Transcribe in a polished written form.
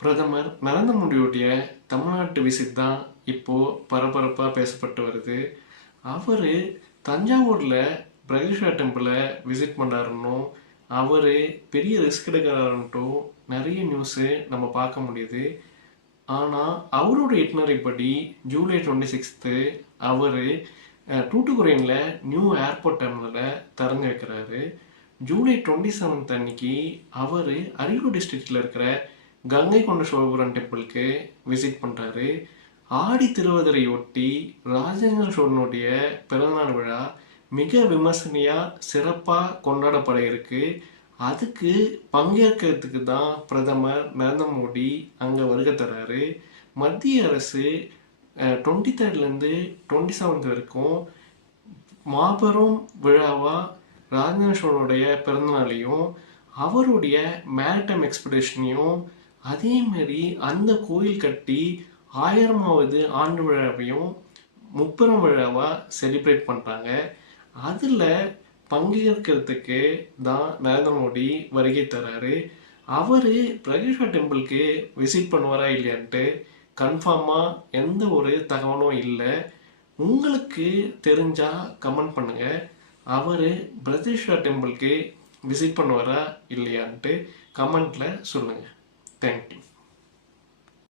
பிரதமர் நரேந்திர மோடியுடைய தமிழ்நாட்டு விசிட் தான் இப்போ பரபரப்பாக பேசப்பட்டு வருது. அவர் தஞ்சாவூரில் பிரகதீஸ்வரா டெம்பிளை விசிட் பண்ணாருன்னும் அவர் பெரிய ரிஸ்க் எடுக்கிறாருன்ட்டும் நிறைய நியூஸு நம்ம பார்க்க முடியுது. ஆனால் அவரோட இட்னரி படி ஜூலை 26 அவர் டூட்டுக்குரைனில் நியூ ஏர்போர்ட் டெர்மினலை திறந்து வைக்கிறாரு. ஜூலை 27 அன்னைக்கு அவர் அரியலூர் டிஸ்ட்ரிக்டில் இருக்கிற கங்கை கொண்ட சோழபுரம் டெம்பிளுக்கு விசிட் பண்ணுறாரு. ஆடி திருவதிரையொட்டி ராஜேந்திர சோழனுடைய பிறந்தநாள் விழா மிக விமர்சனையாக சிறப்பாக கொண்டாடப்பட இருக்கு. அதுக்கு பங்கேற்கிறதுக்கு தான் பிரதமர் நரேந்திர மோடி அங்கே வருகை தராரு. மத்திய அரசு 23 27 வரைக்கும் மாபெரும் விழாவாக ராஜேந்திர சோழனுடைய பிறந்தநாளையும் அவருடைய மேரிடைம் எக்ஸ்பெடிஷனையும் அதேமாரி அந்த கோயில் கட்டி 1000வது ஆண்டு விழாவையும் முப்பெரும் விழாவாக செலிப்ரேட் பண்ணுறாங்க. அதில் பங்கேற்கிறதுக்கு தான் நரேந்திர மோடி வருகை தராரு. அவர் பிரகதீஸ்வரா டெம்பிளுக்கு விசிட் பண்ணுவாரா இல்லையான்ட்டு கன்ஃபார்மாக எந்த ஒரு தகவலும் இல்லை. உங்களுக்கு தெரிஞ்சால் கமெண்ட் பண்ணுங்கள். அவர் பிரகதீஸ்வரா டெம்பிளுக்கு விசிட் பண்ணுவாரா இல்லையான்ட்டு கமெண்ட்டில் சொல்லுங்கள். தேங்க்யூ.